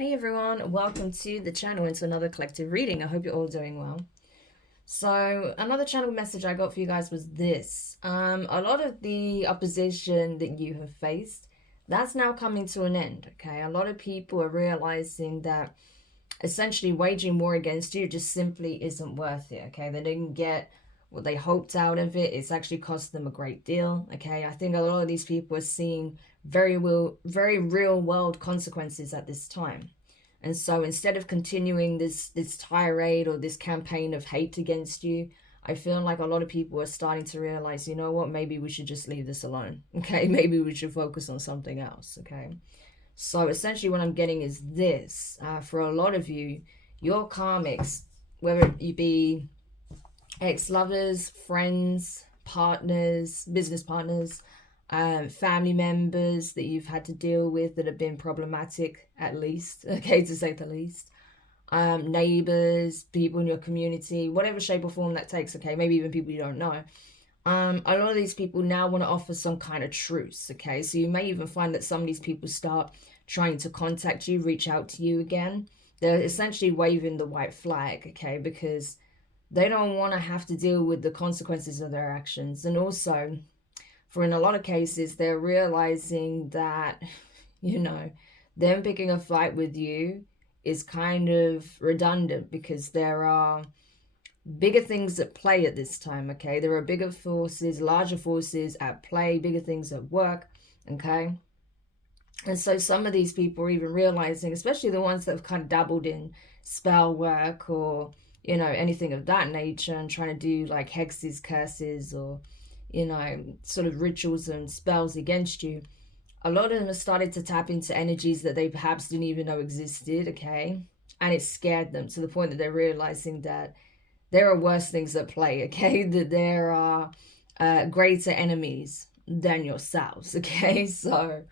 Hey everyone, welcome to the channel and to another collective reading. I hope you're all doing well. So another channel message I got for you guys was this. A lot of the opposition that you have faced, that's now coming to an end, okay? A lot of people are realizing that essentially waging war against you just simply isn't worth it, okay? They didn't get what they hoped out of it. It's actually cost them a great deal, okay? I think a lot of these people are seeing very real world consequences at this time. And so instead of continuing this tirade or this campaign of hate against you, I feel like a lot of people are starting to realize, you know what, maybe we should just leave this alone, okay? Maybe we should focus on something else, okay? So essentially what I'm getting is this. For a lot of you, your karmics, whether you be ex-lovers, friends, partners, business partners, family members that you've had to deal with that have been problematic, at least, okay, to say the least, neighbors, people in your community, whatever shape or form that takes, okay, maybe even people you don't know. A lot of these people now want to offer some kind of truce, okay? So you may even find that some of these people start trying to contact you, reach out to you again. They're essentially waving the white flag, okay? Because they don't want to have to deal with the consequences of their actions. And also, for in a lot of cases, they're realizing that, you know, them picking a fight with you is kind of redundant because there are bigger things at play at this time, okay? There are bigger forces, larger forces at play, bigger things at work, okay? And so some of these people are even realizing, especially the ones that have kind of dabbled in spell work or, you know, anything of that nature and trying to do like hexes, curses, or, you know, sort of rituals and spells against you. A lot of them have started to tap into energies that they perhaps didn't even know existed, okay? And it scared them to the point that they're realizing that there are worse things at play, okay? That there are greater enemies than yourselves, okay? So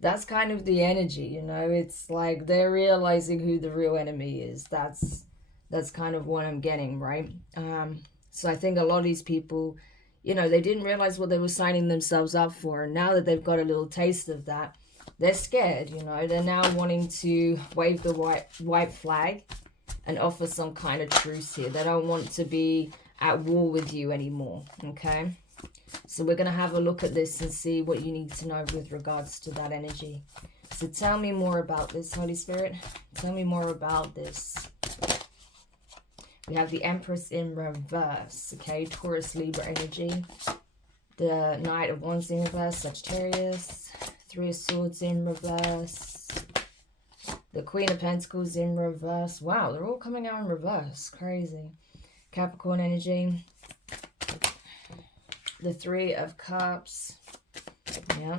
that's kind of the energy, you know? It's like they're realizing who the real enemy is. That's kind of what I'm getting, right? So I think a lot of these people, you know, they didn't realize what they were signing themselves up for. And now that they've got a little taste of that, they're scared, you know? They're now wanting to wave the white flag and offer some kind of truce here. They don't want to be at war with you anymore, okay? So we're going to have a look at this and see what you need to know with regards to that energy. So tell me more about this, Holy Spirit. Tell me more about this. We have the Empress in reverse, okay? Taurus, Libra energy. The Knight of Wands in reverse, Sagittarius. Three of Swords in reverse. The Queen of Pentacles in reverse. Wow, they're all coming out in reverse. Crazy. Capricorn energy. The Three of Cups. Yeah.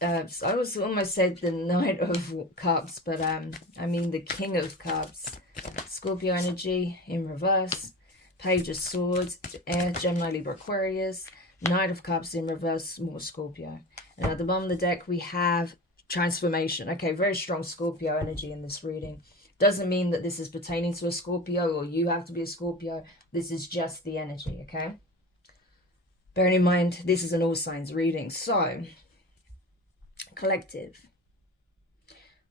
I was almost said the Knight of Cups, but I mean the King of Cups. Scorpio energy in reverse. Page of Swords, Air, Gemini, Libra, Aquarius. Knight of Cups in reverse, more Scorpio. And at the bottom of the deck, we have transformation. Okay, very strong Scorpio energy in this reading. Doesn't mean that this is pertaining to a Scorpio or you have to be a Scorpio. This is just the energy, okay? Bearing in mind, this is an all signs reading. So, collective.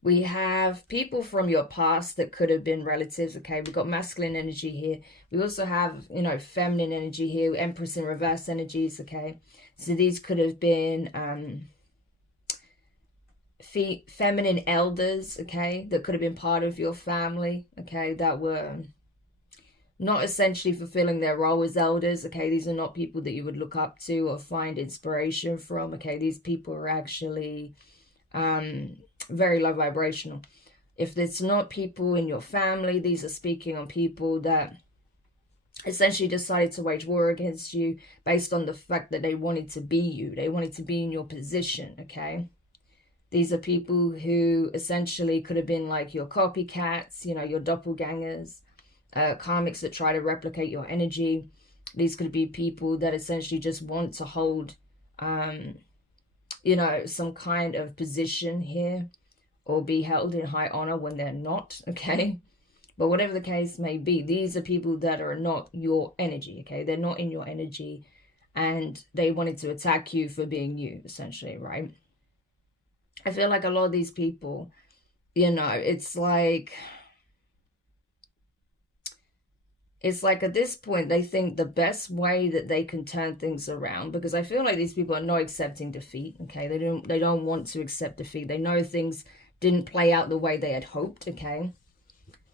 We have people from your past that could have been relatives, okay? We've got masculine energy here. We also have, you know, feminine energy here, Empress in reverse energies, okay? So these could have been feminine elders, okay, that could have been part of your family, okay, that were not essentially fulfilling their role as elders, okay? These are not people that you would look up to or find inspiration from, okay? These people are actually very low vibrational. If it's not people in your family, these are speaking on people that essentially decided to wage war against you based on the fact that they wanted to be you. They wanted to be in your position, okay? These are people who essentially could have been like your copycats, you know, your doppelgangers, karmics that try to replicate your energy. These could be people that essentially just want to hold, you know, some kind of position here or be held in high honor when they're not, okay? But whatever the case may be, these are people that are not your energy, okay? They're not in your energy and they wanted to attack you for being you, essentially, right? I feel like a lot of these people you know, it's like at this point they think the best way that they can turn things around, because I feel like these people are not accepting defeat. Okay, they don't want to accept defeat. They know things didn't play out the way they had hoped. Okay,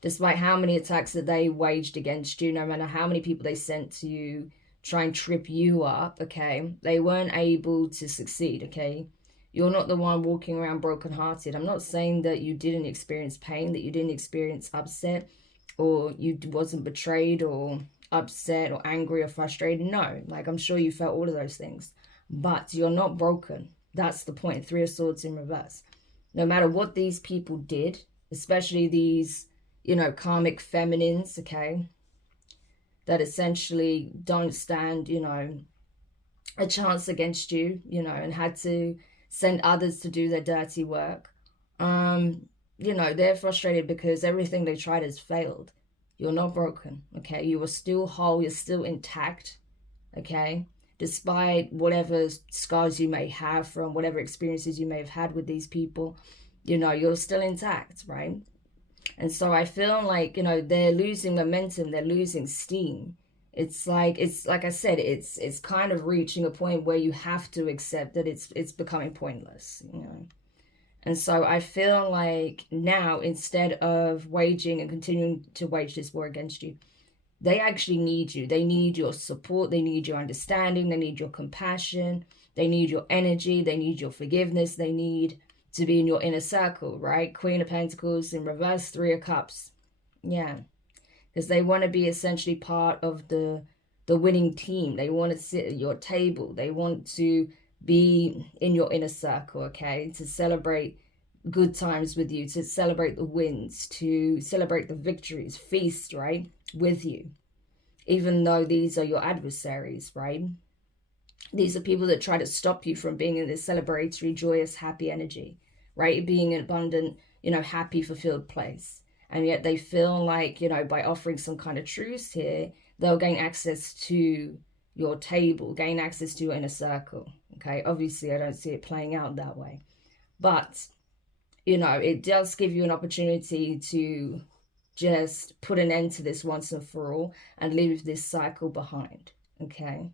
despite how many attacks that they waged against you, no matter how many people they sent to you try and trip you up, okay, they weren't able to succeed. Okay, you're not the one walking around brokenhearted. I'm not saying that you didn't experience pain, that you didn't experience upset, or you wasn't betrayed or upset or angry or frustrated. No, like, I'm sure you felt all of those things, but you're not broken. That's the point. Three of Swords in reverse. No matter what these people did, especially these, you know, karmic feminines, okay, that essentially don't stand, you know, a chance against you, you know, and had to send others to do their dirty work. You know, they're frustrated because everything they tried has failed. You're not broken, okay? You are still whole, you're still intact, okay? Despite whatever scars you may have from whatever experiences you may have had with these people, you know, you're still intact, right? And so I feel like, you know, they're losing momentum, they're losing steam. It's like I said, it's kind of reaching a point where you have to accept that it's becoming pointless, you know. And so I feel like now, instead of waging and continuing to wage this war against you, they actually need you. They need your support. They need your understanding. They need your compassion. They need your energy. They need your forgiveness. They need to be in your inner circle, right? Queen of Pentacles in reverse, Three of Cups. Yeah. Because they want to be essentially part of the winning team. They want to sit at your table. They want to be in your inner circle, okay? To celebrate good times with you, to celebrate the wins, to celebrate the victories, feast, right, with you. Even though these are your adversaries, right? These are people that try to stop you from being in this celebratory, joyous, happy energy, right? Being an abundant, you know, happy, fulfilled place. And yet they feel like, you know, by offering some kind of truce here, they'll gain access to your table, gain access to your inner circle. Okay, obviously I don't see it playing out that way, but you know, it does give you an opportunity to just put an end to this once and for all and leave this cycle behind. Okay,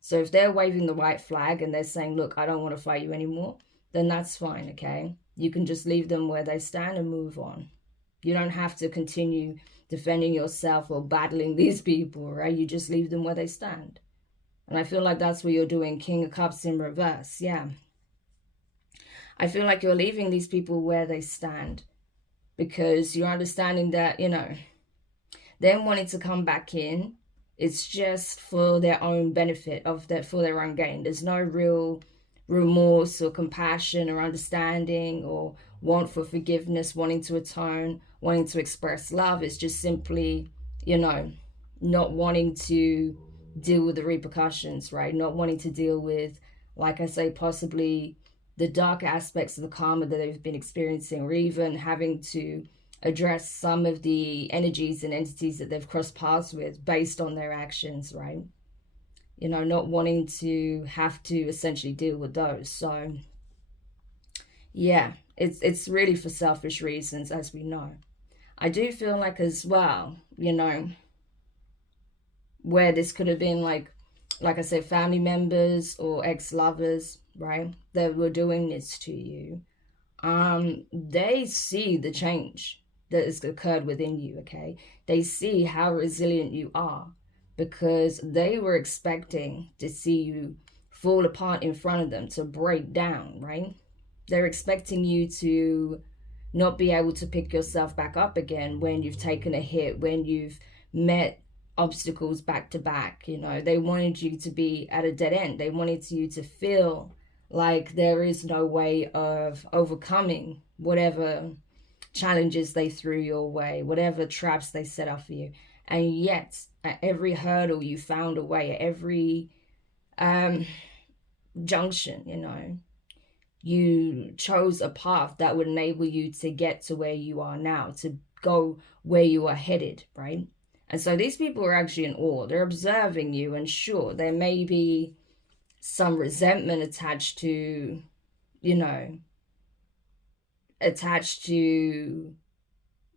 so if they're waving the white flag and they're saying, look, I don't want to fight you anymore, then that's fine. Okay, you can just leave them where they stand and move on. You don't have to continue defending yourself or battling these people, right? You just leave them where they stand. And I feel like that's what you're doing. King of Cups in reverse. Yeah. I feel like you're leaving these people where they stand because you're understanding that, you know, them wanting to come back in, it's just for their own benefit, for their own gain. There's no real remorse or compassion or understanding or want for forgiveness, wanting to atone, wanting to express love. It's just simply, you know, not wanting to deal with the repercussions, right? Not wanting to deal with, like I say, possibly the dark aspects of the karma that they've been experiencing, or even having to address some of the energies and entities that they've crossed paths with based on their actions, right? You know, not wanting to have to essentially deal with those. So yeah, it's really for selfish reasons, as we know. I do feel like as well, you know, where this could have been like I said, family members or ex-lovers, right, that were doing this to you, they see the change that has occurred within you, okay? They see how resilient you are because they were expecting to see you fall apart in front of them, to break down, right? They're expecting you to not be able to pick yourself back up again when you've taken a hit, when you've met obstacles back to back. You know, they wanted you to be at a dead end. They wanted you to feel like there is no way of overcoming whatever challenges they threw your way, whatever traps they set up for you. And yet at every hurdle you found a way, at every junction, you know, you chose a path that would enable you to get to where you are now, to go where you are headed, right? And so these people are actually in awe. They're observing you, and sure, there may be some resentment attached to, you know, attached to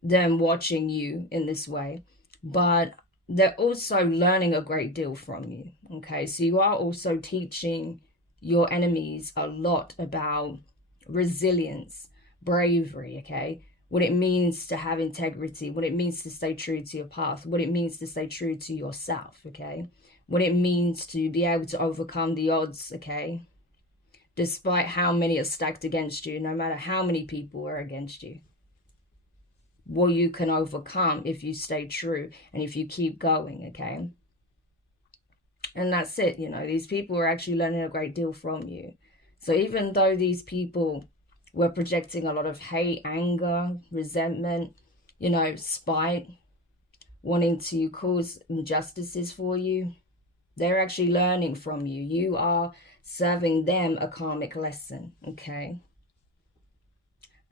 them watching you in this way, but they're also learning a great deal from you. Okay, so you are also teaching your enemies a lot about resilience, bravery, okay, what it means to have integrity, what it means to stay true to your path, what it means to stay true to yourself, okay, what it means to be able to overcome the odds, okay, despite how many are stacked against you, no matter how many people are against you. What you can overcome if you stay true and if you keep going, okay? And that's it, you know, these people are actually learning a great deal from you. So even though these people were projecting a lot of hate, anger, resentment, you know, spite, wanting to cause injustices for you, they're actually learning from you. You are serving them a karmic lesson, okay?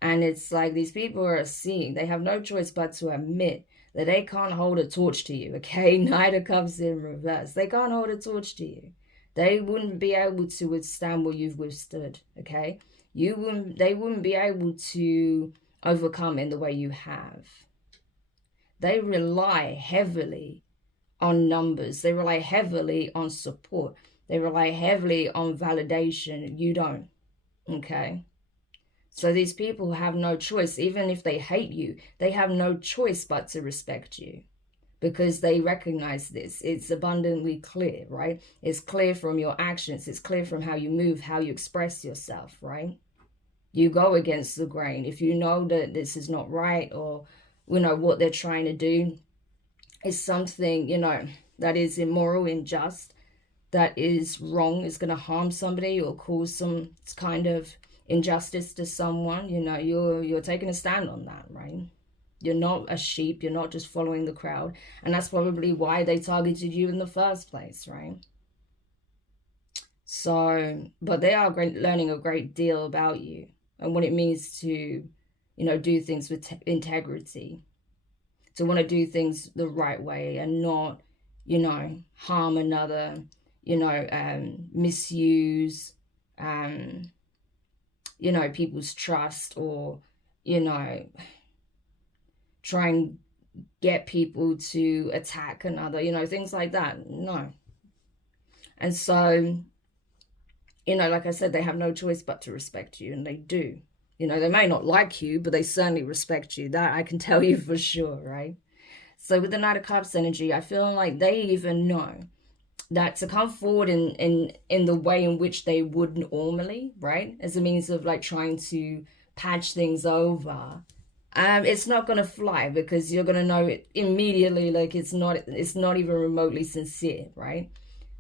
And it's like these people are seeing, they have no choice but to admit that they can't hold a torch to you, okay? Knight of Cups in reverse. They can't hold a torch to you. They wouldn't be able to withstand what you've withstood, okay? They wouldn't be able to overcome in the way you have. They rely heavily on numbers. They rely heavily on support. They rely heavily on validation. You don't, okay? So these people have no choice. Even if they hate you, they have no choice but to respect you, because they recognize this. It's abundantly clear, right? It's clear from your actions. It's clear from how you move, how you express yourself, right? You go against the grain. If you know that this is not right, or, you know, what they're trying to do is something, you know, that is immoral, unjust, that is wrong, is going to harm somebody or cause some kind of injustice to someone, you know, you're taking a stand on that, right? You're not a sheep. You're not just following the crowd. And that's probably why they targeted you in the first place, right? So, but they are learning a great deal about you and what it means to, you know, do things with integrity, to want to do things the right way and not, you know, harm another, you know, misuse, you know, people's trust, or, you know, try and get people to attack another, you know, things like that. No. And so, you know, like I said, they have no choice but to respect you, and they do. You know, they may not like you, but they certainly respect you. That I can tell you for sure, right? So with the Knight of Cups energy, I feel like they even know that to come forward in the way in which they would normally, right, as a means of like trying to patch things over, it's not going to fly, because you're going to know it immediately, like it's not even remotely sincere, right?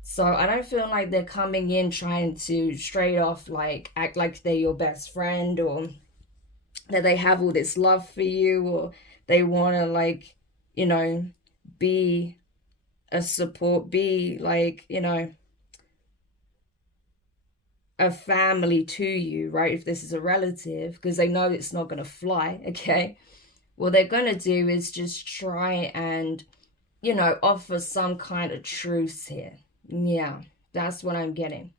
So I don't feel like they're coming in trying to straight off like act like they're your best friend, or that they have all this love for you, or they want to, like, you know, be a support, be like, you know, a family to you, right? If this is a relative, because they know it's not going to fly, okay? What they're going to do is just try and, you know, offer some kind of truce here. Yeah, that's what I'm getting,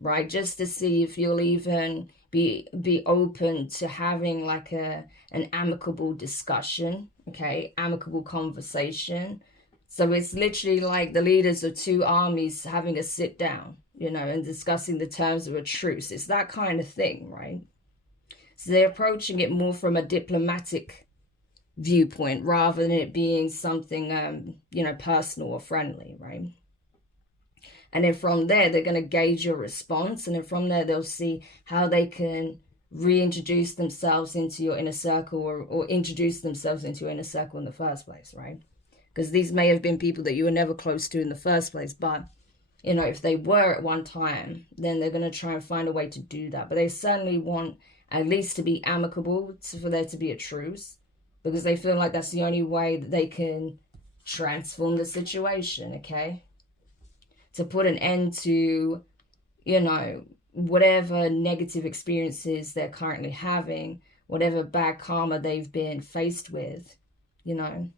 right? Just to see if you'll even be open to having like an amicable discussion, okay? Amicable conversation. So it's literally like the leaders of two armies having a sit down, you know, and discussing the terms of a truce. It's that kind of thing, right? So they're approaching it more from a diplomatic viewpoint rather than it being something, you know, personal or friendly, right? And then from there, they're going to gauge your response. And then from there, they'll see how they can reintroduce themselves into your inner circle, or introduce themselves into your inner circle in the first place, right? Because these may have been people that you were never close to in the first place. But, you know, if they were at one time, then they're going to try and find a way to do that. But they certainly want at least to be amicable, for there to be a truce, because they feel like that's the only way that they can transform the situation, okay? To put an end to, you know, whatever negative experiences they're currently having, whatever bad karma they've been faced with, you know,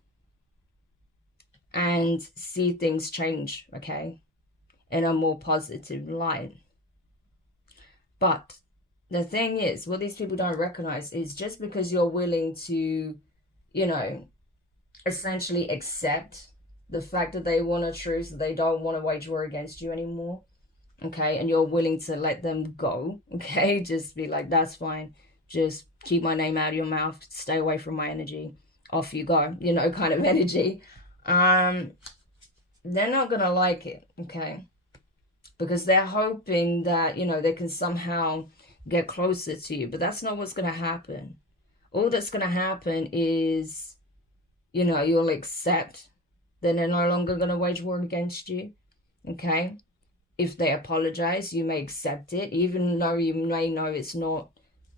and see things change, okay, in a more positive light. But the thing is, what these people don't recognize is just because you're willing to, you know, essentially accept the fact that they want a truce, that they don't want to wage war against you anymore, okay, and you're willing to let them go, okay, just be like, that's fine, just keep my name out of your mouth, stay away from my energy, off you go, you know, kind of energy, they're not gonna like it, okay, because they're hoping that, you know, they can somehow get closer to you, but that's not what's gonna happen. All that's gonna happen is, you know, you'll accept that they're no longer gonna wage war against you, okay. If they apologize, you may accept it, even though you may know it's not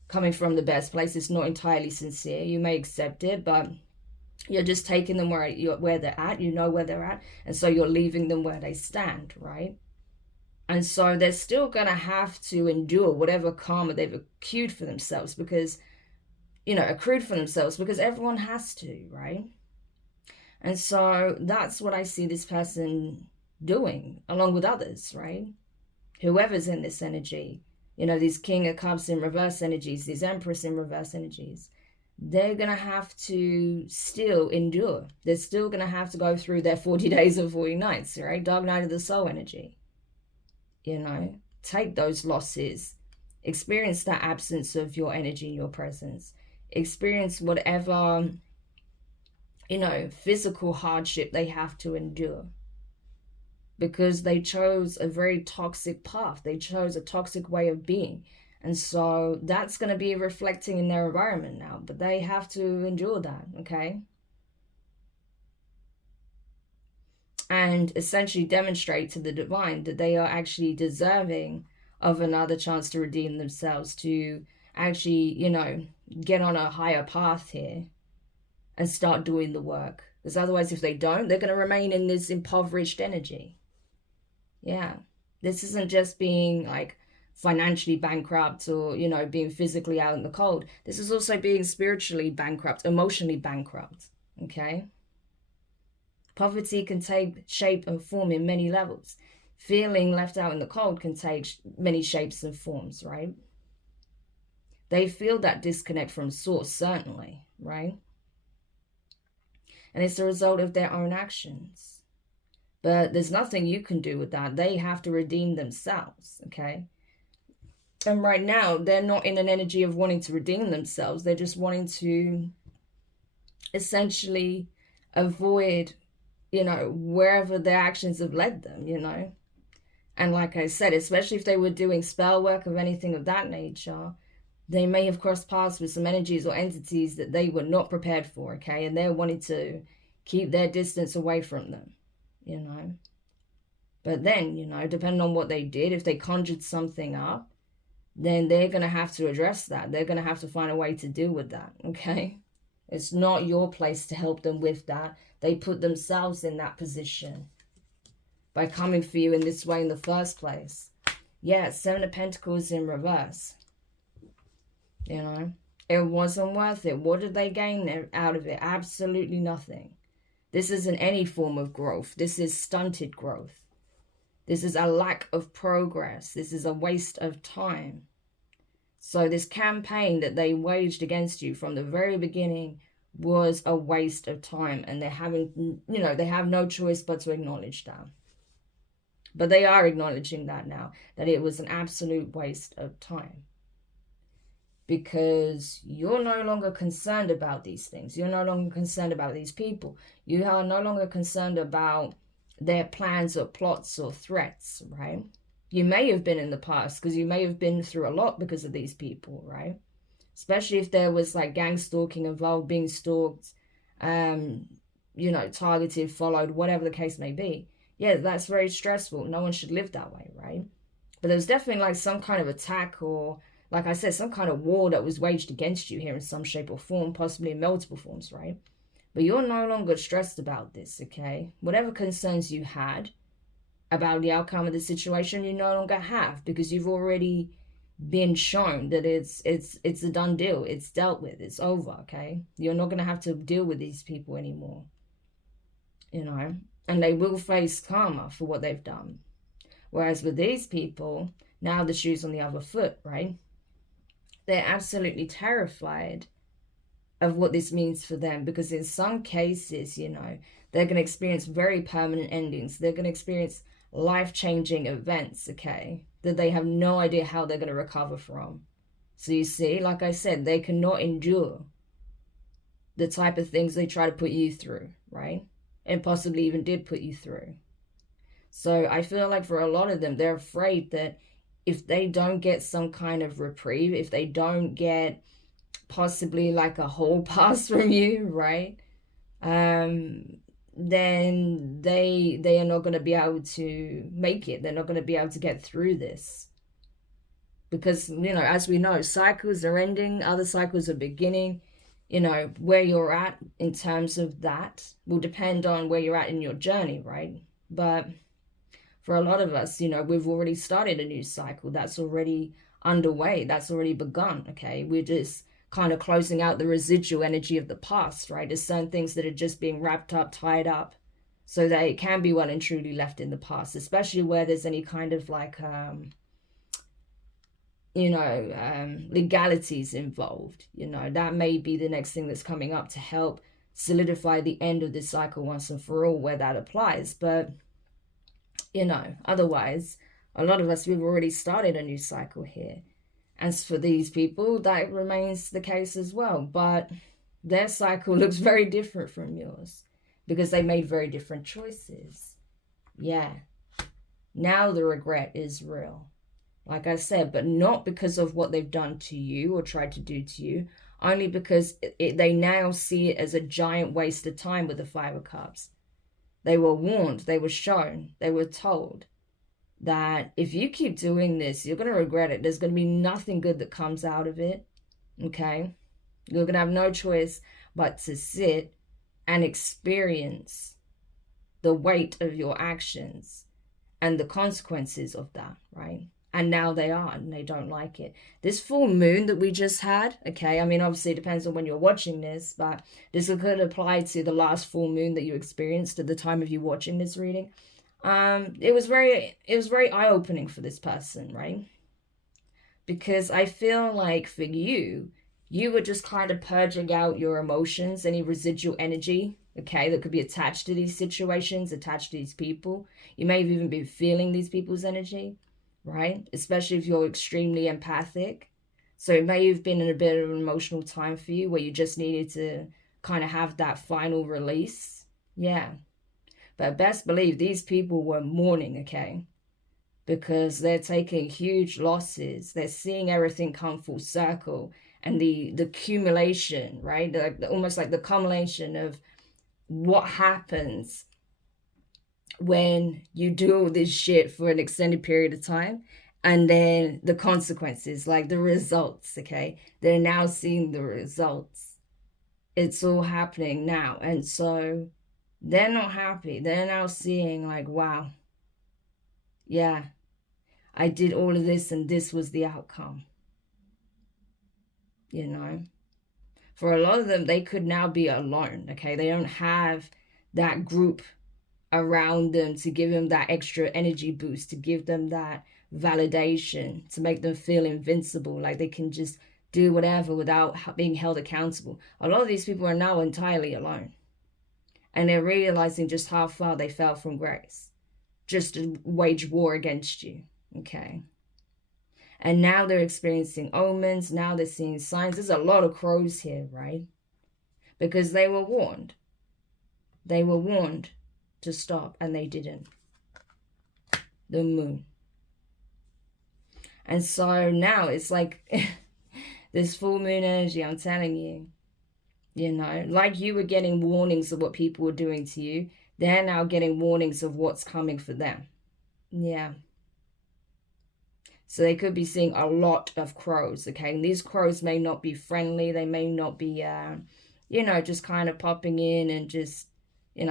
coming from the best place, it's not entirely sincere. You may accept it, but you're just taking them where they're at, you know where they're at, and so you're leaving them where they stand, right? And so they're still going to have to endure whatever karma they've accrued for themselves, because, you know, because everyone has to, right? And so that's what I see this person doing, along with others, right? Whoever's in this energy, you know, these King of Cups in reverse energies, these Empress in reverse energies, they're going to have to still endure. They're still going to have to go through their 40 days and 40 nights, right? Dark night of the soul energy. You know, take those losses, experience that absence of your energy and your presence, experience whatever, you know, physical hardship they have to endure, because they chose a very toxic path. They chose a toxic way of being. And so that's going to be reflecting in their environment now, but they have to endure that, okay? And essentially demonstrate to the divine that they are actually deserving of another chance to redeem themselves, to actually, you know, get on a higher path here and start doing the work. Because otherwise, if they don't, they're going to remain in this impoverished energy. Yeah. This isn't just being like financially bankrupt or, you know, being physically out in the cold. This is also being spiritually bankrupt, emotionally bankrupt, okay? Poverty can take shape and form in many levels. Feeling left out in the cold can take many shapes and forms, right? They feel that disconnect from source, certainly, right? And it's the result of their own actions. But there's nothing you can do with that. They have to redeem themselves, okay? And right now, they're not in an energy of wanting to redeem themselves. They're just wanting to essentially avoid, you know, wherever their actions have led them, you know. And like I said, especially if they were doing spell work of anything of that nature, they may have crossed paths with some energies or entities that they were not prepared for, okay? And they're wanting to keep their distance away from them, you know. But then, you know, depending on what they did, if they conjured something up, then they're going to have to address that. They're going to have to find a way to deal with that, okay? It's not your place to help them with that. They put themselves in that position by coming for you in this way in the first place. Yeah, Seven of Pentacles in reverse. You know, it wasn't worth it. What did they gain out of it? Absolutely nothing. This isn't any form of growth. This is stunted growth. This is a lack of progress. This is a waste of time. So this campaign that they waged against you from the very beginning was a waste of time, and they're having, you know, they have no choice but to acknowledge that. But they are acknowledging that now, that it was an absolute waste of time. Because you're no longer concerned about these things. You're no longer concerned about these people. You are no longer concerned about their plans or plots or threats, right? You may have been in the past, because you may have been through a lot because of these people, right? Especially if there was like gang stalking involved, being stalked, you know, targeted, followed, whatever the case may be. Yeah, that's very stressful. No one should live that way, right? But there's definitely like some kind of attack, or like I said, some kind of war that was waged against you here in some shape or form, possibly in multiple forms, right? But you're no longer stressed about this, okay? Whatever concerns you had about the outcome of the situation, you no longer have, because you've already been shown that it's a done deal. It's dealt with. It's over, okay? You're not going to have to deal with these people anymore, you know? And they will face karma for what they've done. Whereas with these people, now the shoe's on the other foot, right? they're absolutely terrified of what this means for them, because in some cases, you know, they're going to experience very permanent endings. They're going to experience life-changing events, okay, that they have no idea how they're going to recover from. So you see, like I said, they cannot endure the type of things they try to put you through, right? And possibly even did put you through. So I feel like for a lot of them, they're afraid that if they don't get some kind of reprieve, if they don't get possibly like a whole pass from you, right? Then they are not going to be able to make it. They're not going to be able to get through this. Because, you know, as we know, cycles are ending, other cycles are beginning. You know, where you're at in terms of that will depend on where you're at in your journey, right? But for a lot of us, you know, we've already started a new cycle. That's already underway. That's already begun, okay? We're just kind of closing out the residual energy of the past, right? There's certain things that are just being wrapped up, tied up, so that it can be well and truly left in the past, especially where there's any kind of like, legalities involved. You know, that may be the next thing that's coming up to help solidify the end of this cycle once and for all, where that applies. But, you know, otherwise, a lot of us, we've already started a new cycle here. And for these people, that remains the case as well. But their cycle looks very different from yours because they made very different choices. Yeah. Now the regret is real. Like I said, but not because of what they've done to you or tried to do to you, only because they now see it as a giant waste of time with the Five of Cups. They were warned, they were shown, they were told that if you keep doing this, you're going to regret it. There's going to be nothing good that comes out of it, okay? You're going to have no choice but to sit and experience the weight of your actions and the consequences of that, right? And now they are, and they don't like it. This full moon that we just had, okay, I mean, obviously it depends on when you're watching this, but this could apply to the last full moon that you experienced at the time of you watching this reading. It was very eye-opening for this person, right? Because I feel like for you were just kind of purging out your emotions, any residual energy, okay, that could be attached to these situations, attached to these people. You may have even been feeling these people's energy, right? Especially if you're extremely empathic. So it may have been in a bit of an emotional time for you where you just needed to kind of have that final release. Yeah. But best believe these people were mourning, okay? Because they're taking huge losses. They're seeing everything come full circle. And the accumulation, right? Almost like the culmination of what happens when you do all this shit for an extended period of time, and then the consequences, like the results, okay? They're now seeing the results. It's all happening now. And so they're not happy. They're now seeing like, wow, yeah, I did all of this and this was the outcome. You know, for a lot of them, they could now be alone, okay? They don't have that group around them to give them that extra energy boost, to give them that validation, to make them feel invincible, like they can just do whatever without being held accountable. A lot of these people are now entirely alone. And they're realizing just how far they fell from grace, just to wage war against you, okay? And now they're experiencing omens. Now they're seeing signs. There's a lot of crows here, right? Because they were warned. They were warned to stop, and they didn't. The moon. And so now it's like this full moon energy, I'm telling you. You know, like you were getting warnings of what people were doing to you, they're now getting warnings of what's coming for them. Yeah. So they could be seeing a lot of crows, okay? And these crows may not be friendly. They may not be, just kind of popping in and just,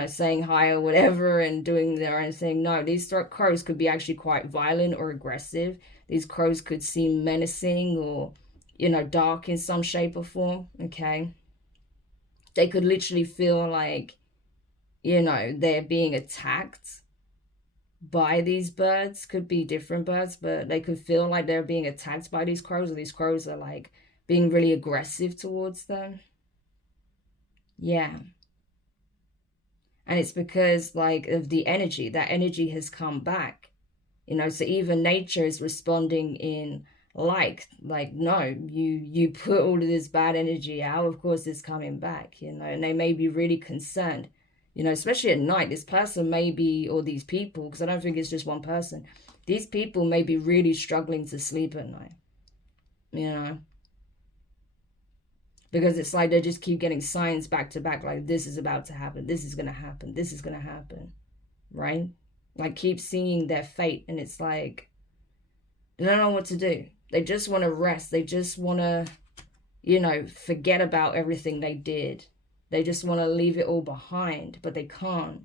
saying hi or whatever and doing their own thing. No, these crows could be actually quite violent or aggressive. These crows could seem menacing or, dark in some shape or form, okay? They could literally feel like, they're being attacked by these birds. Could be different birds, but they could feel like they're being attacked by these crows, or these crows are like being really aggressive towards them. Yeah. And it's because like of the energy, that energy has come back, you know, so even nature is responding in like no, you put all of this bad energy out, of course it's coming back, you know. And they may be really concerned, you know, especially at night. This person may be, or these people, because I don't think it's just one person, these people may be really struggling to sleep at night, you know, because it's like they just keep getting signs back to back, like this is about to happen, this is going to happen, this is going to happen, right? Like keep seeing their fate, and it's like they don't know what to do. They just want to rest. They just want to, you know, forget about everything they did. They just want to leave it all behind, but they can't.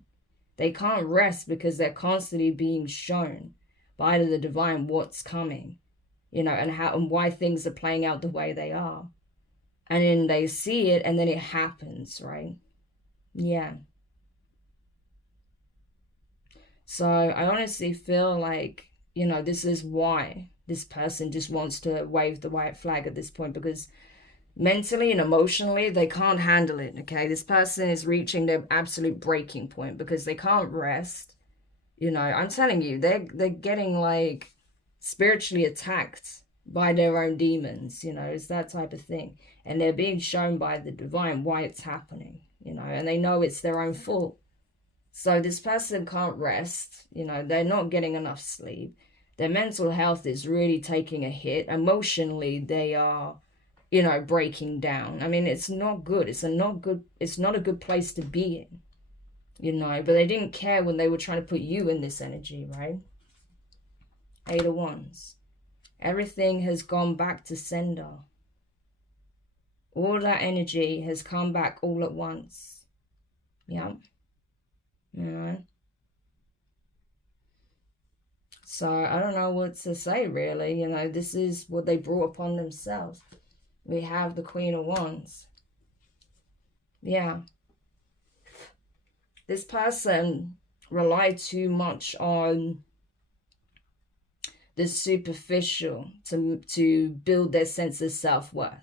They can't rest because they're constantly being shown by the divine what's coming, you know, and how and why things are playing out the way they are. And then they see it, and then it happens, right? Yeah. So I honestly feel like, you know, this is why this person just wants to wave the white flag at this point, because mentally and emotionally, they can't handle it, okay? This person is reaching their absolute breaking point because they can't rest. You know, I'm telling you, they're getting like spiritually attacked by their own demons, you know, it's that type of thing. And they're being shown by the divine why it's happening, you know, and they know it's their own fault. So this person can't rest, you know, they're not getting enough sleep. Their mental health is really taking a hit. Emotionally, they are, you know, breaking down. I mean, it's not good. It's not a good place to be in, you know, but they didn't care when they were trying to put you in this energy, right? 8 of Wands. Everything has gone back to sender. All that energy has come back all at once. Yeah. You know? So I don't know what to say, really. You know, this is what they brought upon themselves. We have the Queen of Wands. Yeah. This person relied too much on the superficial to build their sense of self-worth.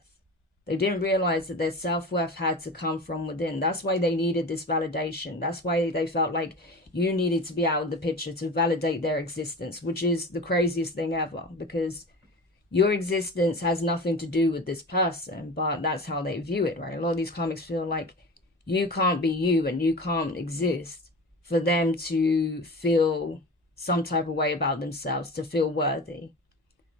They didn't realize that their self-worth had to come from within. That's why they needed this validation. That's why they felt like you needed to be out of the picture to validate their existence, which is the craziest thing ever, because your existence has nothing to do with this person, but that's how they view it, right? A lot of these karmics feel like you can't be you and you can't exist for them to feel some type of way about themselves, to feel worthy.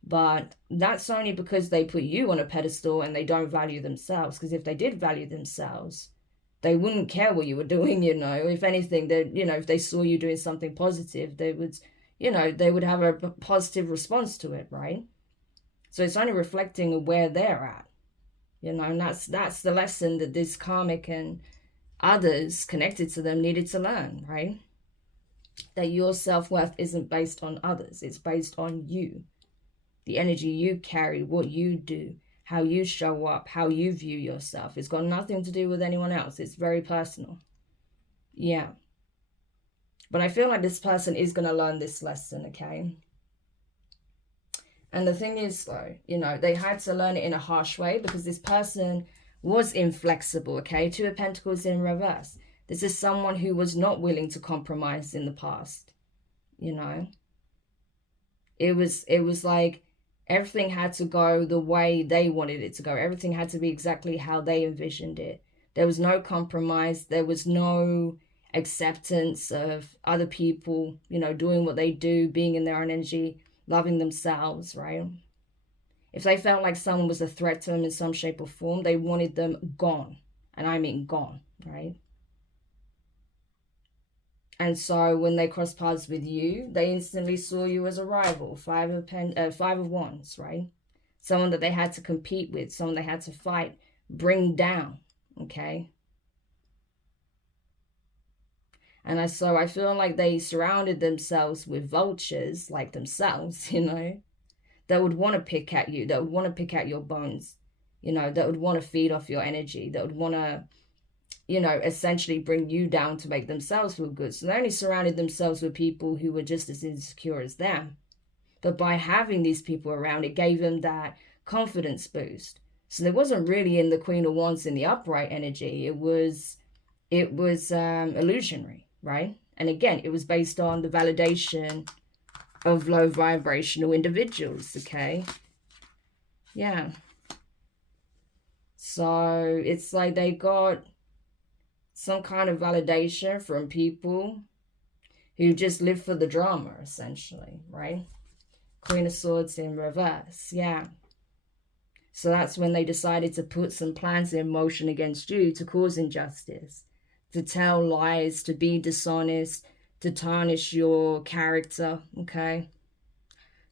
But that's only because they put you on a pedestal and they don't value themselves. Because if they did value themselves, they wouldn't care what you were doing, you know. If anything, that, you know, if they saw you doing something positive, they would, you know, they would have a positive response to it, right? So it's only reflecting where they're at, you know, and that's the lesson that this karmic and others connected to them needed to learn, right? That your self-worth isn't based on others, it's based on you. The energy you carry, what you do, how you show up, how you view yourself. It's got nothing to do with anyone else. It's very personal. Yeah. But I feel like this person is going to learn this lesson, okay? And the thing is, though, you know, they had to learn it in a harsh way because this person was inflexible, okay? 2 of Pentacles in reverse. This is someone who was not willing to compromise in the past, you know? It was like everything had to go the way they wanted it to go. Everything had to be exactly how they envisioned it. There was no compromise. There was no acceptance of other people, you know, doing what they do, being in their own energy, loving themselves, right? If they felt like someone was a threat to them in some shape or form, they wanted them gone. And I mean gone, right? And so when they crossed paths with you, they instantly saw you as a rival. 5 of Wands, right? Someone that they had to compete with, someone they had to fight, bring down, okay? And so I feel like they surrounded themselves with vultures like themselves, you know, that would want to pick at you, that would want to pick at your bones, you know, that would want to feed off your energy, that would want to, you know, essentially bring you down to make themselves feel good. So they only surrounded themselves with people who were just as insecure as them. But by having these people around, it gave them that confidence boost. So it wasn't really in the Queen of Wands in the upright energy. It was illusionary, right? And again, it was based on the validation of low vibrational individuals, okay? Yeah. So it's like they got some kind of validation from people who just live for the drama, essentially, right? Queen of Swords in reverse, yeah. So that's when they decided to put some plans in motion against you to cause injustice, to tell lies, to be dishonest, to tarnish your character, okay?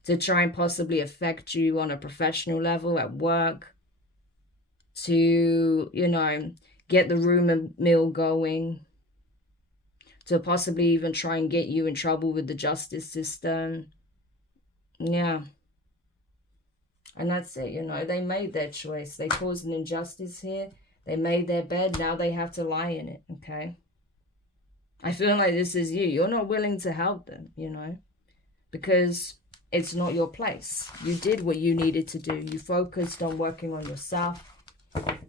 To try and possibly affect you on a professional level at work, to, you know, get the rumor mill going, to possibly even try and get you in trouble with the justice system. Yeah. And that's it, you know, they made their choice. They caused an injustice here. They made their bed. Now they have to lie in it, okay? I feel like this is you. You're not willing to help them, you know, because it's not your place. You did what you needed to do. You focused on working on yourself.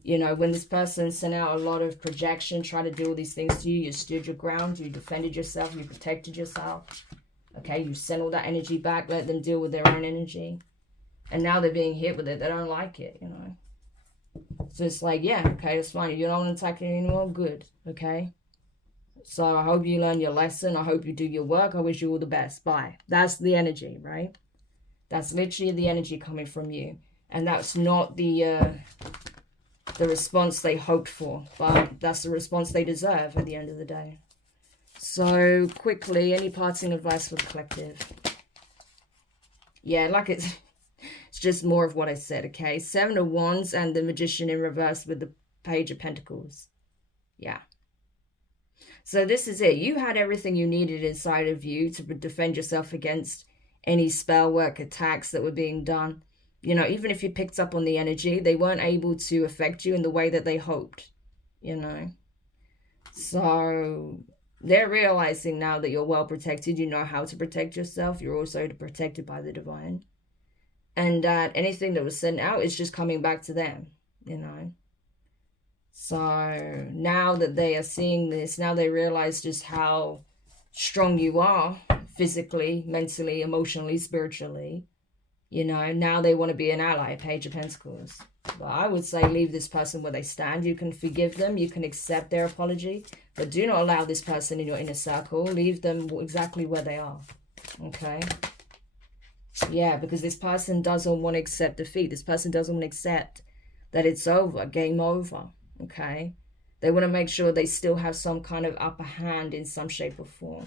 You know, when this person sent out a lot of projection, tried to do all these things to you, you stood your ground, you defended yourself, you protected yourself. Okay, you sent all that energy back, let them deal with their own energy. And now they're being hit with it. They don't like it, you know. So it's like, yeah, okay, that's fine. If you're not attacking anymore, good, okay? So I hope you learn your lesson. I hope you do your work. I wish you all the best. Bye. That's the energy, right? That's literally the energy coming from you. And that's not the response they hoped for. But that's the response they deserve at the end of the day. So quickly, any parting advice for the collective? Yeah, like it's just more of what I said, okay? 7 of Wands and the Magician in reverse with the Page of Pentacles. Yeah. So this is it. You had everything you needed inside of you to defend yourself against any spell work attacks that were being done. You know, even if you picked up on the energy, they weren't able to affect you in the way that they hoped, you know. So they're realizing now that you're well protected. You know how to protect yourself. You're also protected by the divine. And that anything that was sent out is just coming back to them, you know. So now that they are seeing this, now they realize just how strong you are physically, mentally, emotionally, spiritually. You know, now they want to be an ally, Page of Pentacles. But I would say leave this person where they stand. You can forgive them. You can accept their apology. But do not allow this person in your inner circle. Leave them exactly where they are. Okay? Yeah, because this person doesn't want to accept defeat. This person doesn't want to accept that it's over, game over. Okay? They want to make sure they still have some kind of upper hand in some shape or form.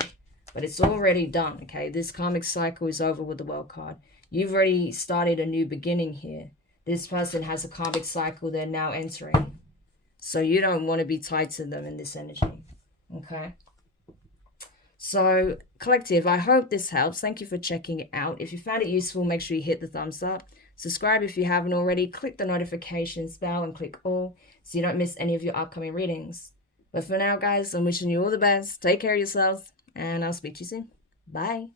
But it's already done, okay? This karmic cycle is over with the World card. You've already started a new beginning here. This person has a karmic cycle they're now entering. So you don't want to be tied to them in this energy, okay? So, collective, I hope this helps. Thank you for checking it out. If you found it useful, make sure you hit the thumbs up. Subscribe if you haven't already. Click the notifications bell and click all so you don't miss any of your upcoming readings. But for now, guys, I'm wishing you all the best. Take care of yourselves, and I'll speak to you soon. Bye.